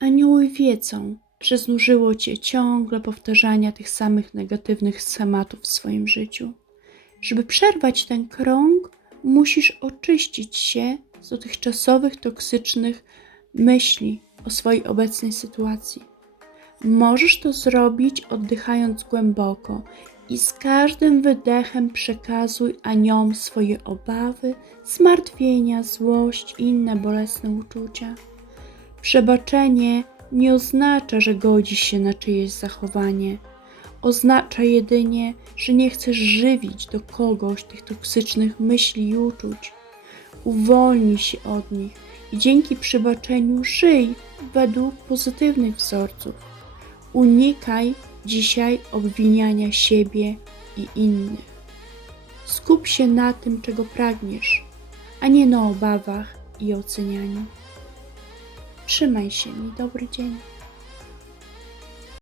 Anioły wiedzą, że znużyło cię ciągle powtarzania tych samych negatywnych schematów w swoim życiu. Żeby przerwać ten krąg, musisz oczyścić się z dotychczasowych toksycznych myśli o swojej obecnej sytuacji. Możesz to zrobić oddychając głęboko i z każdym wydechem przekazuj aniołom swoje obawy, zmartwienia, złość i inne bolesne uczucia. Przebaczenie nie oznacza, że godzisz się na czyjeś zachowanie. Oznacza jedynie, że nie chcesz żywić do kogoś tych toksycznych myśli i uczuć. Uwolnij się od nich i dzięki przebaczeniu żyj według pozytywnych wzorców. Unikaj dzisiaj obwiniania siebie i innych. Skup się na tym, czego pragniesz, a nie na obawach i ocenianiu. Trzymaj się mi, dobry dzień.